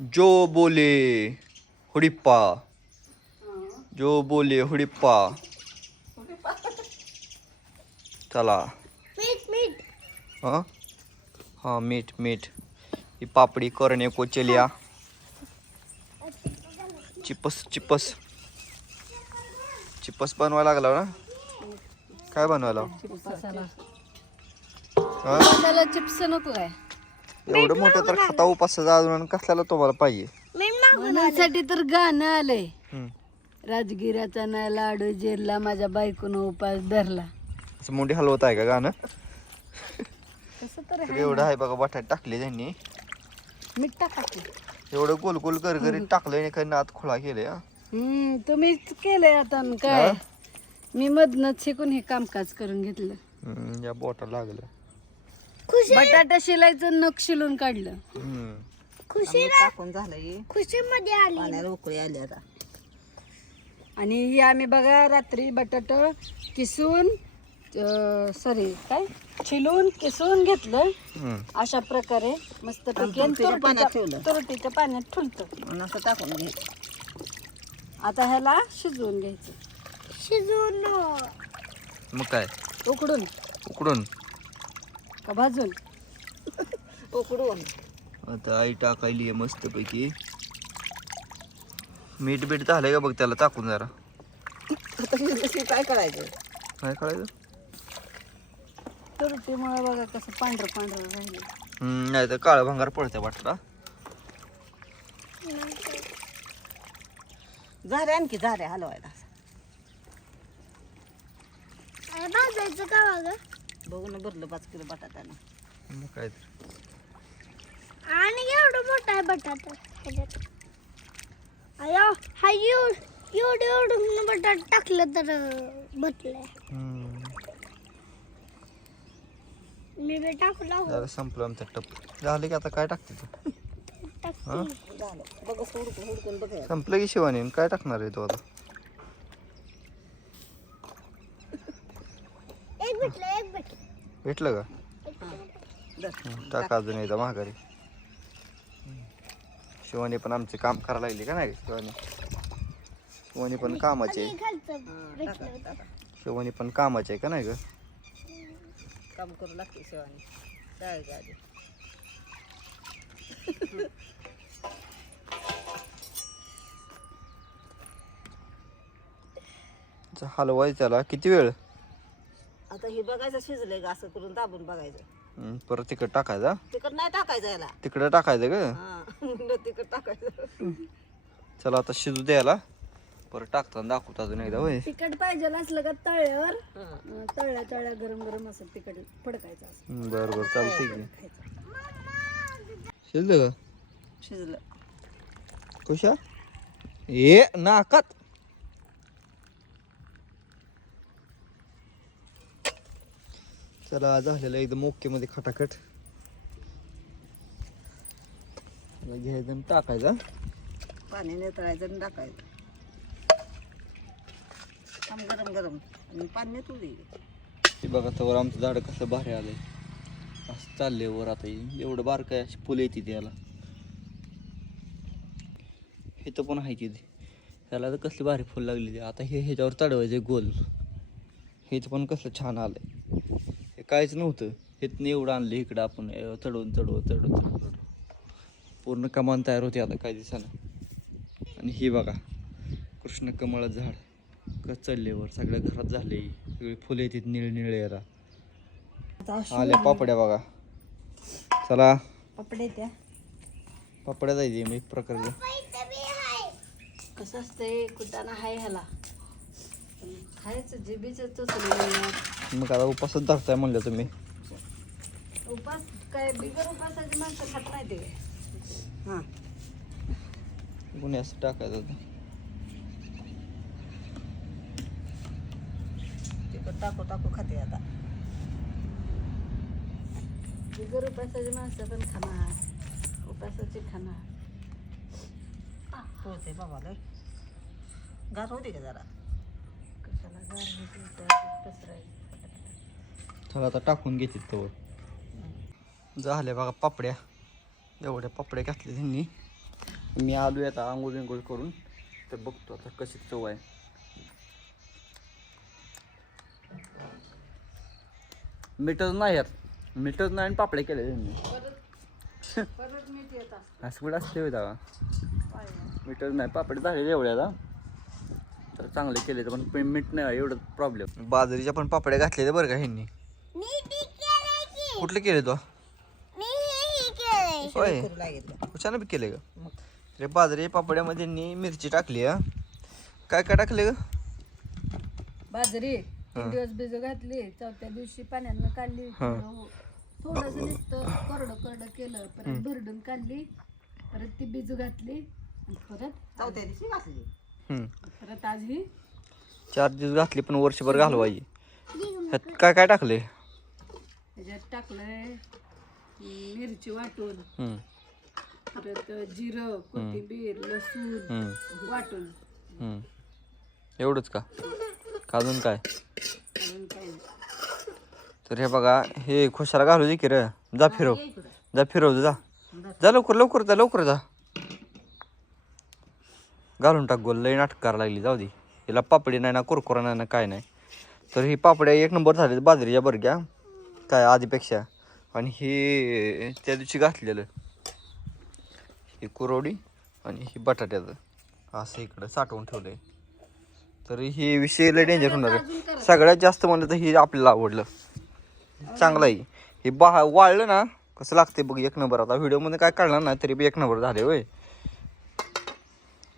जो बोले हुडिप्पा। जो बोले हुडिप्पा। चला। मीठ मीठ। हा? हा मीठ मीठ। ही पापडी करणे को चलिया। Chips chips. चिपस बनवायला लागला ना? काय बनवायला? हा? चिप्स नको काय एवढं मोठं तर खाता उपासाचा अजून कसल्याला तुम्हाला पाहिजे? मीठ म्हणण्यासाठी तर गाणं आलंय. हम्म. राजगिराचा ना लाडू जिरला माझ्या बायकोनं उपास धरला. असं मुंडी हलवत आहे का गाणं? तर तर एवढं आहे बघा बटाटे टाकले त्यांनी. मीठ टाका की. एवढं गोल गोल गरगरीत टाकलंय आणि काही नात खुळा केले हा. हम्म तुम्हीच केलंय आता न काय? हा? मी मधनच शिकून हे कामकाज करून घेतलं. या बोटा लागलं. बटाटा शिलायचं नख शिलून काढलं. खुशी टाकून झालंय खुशी मध्ये आली. उकळी आली आता. आणि ही आम्ही बघा रात्री बटाट किसून सॉरी काय? छिलून किसून घेतलं. हम्म. अशा प्रकारे मस्त तुरटीच्या पाण्यात ठेवलं. तुरटीच्या पाण्यात ठुलतं. असं टाकून घे. आता ह्याला शिजवून घ्यायचं. शिजून मग काय? उकडून. उकडून. का भाजून? उकडून. आता आई टाकायली मस्त पैकी मीठ बीठ झालंय का बघ त्याला टाकून जरा. आता शिजलं काय करायचं? काय कळायचं तुरटीमुळे बघा कसं पांढरं पांढरं राहिलं हम्म, नाही तर काळं भांगार पडते वाटतं. झारे आणखी झारे हलवायला. भाजायचं का बघ बघून भरलं पाच किलो बटाट्यानं. मग काय तर. आणि एवढं मोठा आहे बटाटा ह्याच्यात. अयो हा एवढं एवढं एवढं बटाटा टाकलं तर हम्म. मी बी टाकला जरा संपलं आमचं टप. झालं की आता काय टाकते तू? झालं. बघ हुडकून हुडकून बघायचं संपलं की शिवानी काय टाकणार आहे तू आता एक भेटलं एक भेटलं भेटलं का? टाका अजून एकदा हं. शिवानी पण आमचे काम करायला लागली का नाही शिवानी? शिवानी पण कामाचे. शिवानी पण कामाचे आहे का नाही ग? काम करू लागते शिवानी. हलवायचं त्याला किती वेळ? हे बघायचं शिजलंय का असं करून दाबून बघायचं. हं, परत तिकडं टाकायचा तिकड नाही टाकायचं याला. तिकडं टाकायचं ग? हा तिकड टाकायचं. चला आता शिजू द्यायला परत टाकताना दाखवतो अजून एकदा होय. तिखट पाहिजे असलं का तळ्यावर? हा. अं, तळल्या तळ्या गरम गरम असं तिखट फडकायचं असं. हं, बरं बरं चालतंय की. शिजलं का शिजलं. कशा ये नाकात. चला झालेलं एकदम ओके मध्ये खटाखट. घ्यायचं टाकायचा. पाणी नेतळायचं टाकायचं. गरम गरम. आणि पाणी नेतो दे. ते बघा तर आमचं झाड कसं भारी आलंय. असं चाललंय वर आता हे. एवढं बारक आहे अशी फुलं येते त्याला हे तर पण आहे तिथे त्याला तर कसली भारी फुल लागली आता हे ह्याच्यावर चढवायचं गोल. हेच पण कसलं छान आलंय. हे काहीच नव्हतं. हेच एवढं आणलं इकडं आपण चढवून चढवून चढवून चढवून चढवून. पूर्ण कमान तयार होते आता काही दिवसानं. आणि हे बघा कृष्ण कमळ झाड. कसं चढलेवर सगळ्या घरात झाले सगळी फुले येतात निळ निळेरा आल्या पापड्या बघा. चला. कपडे त्या. पापड्या जायचे मी एक प्रकारचे. कसं असतंय कुटाणा हाय ह्याला. खायचं जिबीचं मग आता उपासच धरताय म्हणलं तुम्ही. उपास काय बिगर उपासाची माणसं खात नाही ते. हां. कोणी असं टाकायचं होतं. तिकड टाकू टाकू खाते आता. बिगर उपासाची माणसं पण खाणार. उपासाची खाणार. पोहते बाबा लय. गार होते का जरा? कशाला गार होते? पसरायचं. चला आता टाकून घेते तो झाल्या बघा पापड्या. एवढ्या पापड्या घातल्या त्यांनी. मी आलो आता आंघोळ बिंगोळ करून. तर बघतो आता कशी चव आहे. मीठच नाही यात. मीठच नाही आणि पापड्या केले त्यांनी. परत असं कुठं असते होता मीठच नाही पापडे झालेले एवढ्या आता. तर चांगले केले तर पण पे- मीठ नाही एवढं प्रॉब्लेम बाजरीच्या पण पापड्या घातलेले बरं का ह्यांनी? कुठले केले तो? हे हे होय. कशानं बी केले का रे बाजरी पापड्यामध्ये नी मिरची टाकली हा. काय काय टाकले ग? बाजरी. तीन दिवस भिजू घातली. चौथ्या दिवशी पाण्यानं काढली. थोडस नुसतं कोरडं कोरडं केलं. परत भरडून काढली. परत ती भिजू घातली. आणि परत चौथ्या दिवशी वाचली हम्म. परत आज ही चार दिवस घातली पण वर्षभर घालवायची. ह्यात काय काय टाकले? त्याच्यात टाकलंय मिरची वाटून. हम्म, परत जिरं कोथिंबीर लसूण हम्म, वाटून. हम्म. एवढंच का? का अजून काय? अजून काही नाही. तर हे बघा हे खुशाला घालू दे की रे. जा फिरव. जा फिरव जा. जा लवकर लवकर जा लवकर जा. घालून टाक गोल लई नाटक करायला लागली जाऊ दे. हिला पापडी नाही ना कुरकुरा नाही ना काय नाही. तर ही पापड्या एक नंबर झाले बाजरीच्या बरग्या. काय आधीपेक्षा. आणि हे त्या दिवशी घातलेलं. ही कुरवडी आणि ही बटाट्याचं. असं इकडं साठवून ठेवलंय. तर हे विषय लय डेंजर होणार आहे. सगळ्यात जास्त म्हणलं तर हे आपल्याला आवडलं. चांगलं आहे. हे बा वाळलं ना कसं लागते बघ एक नंबर. आता व्हिडिओमध्ये काय काढणार ना तरी बी एक नंबर झाले होय.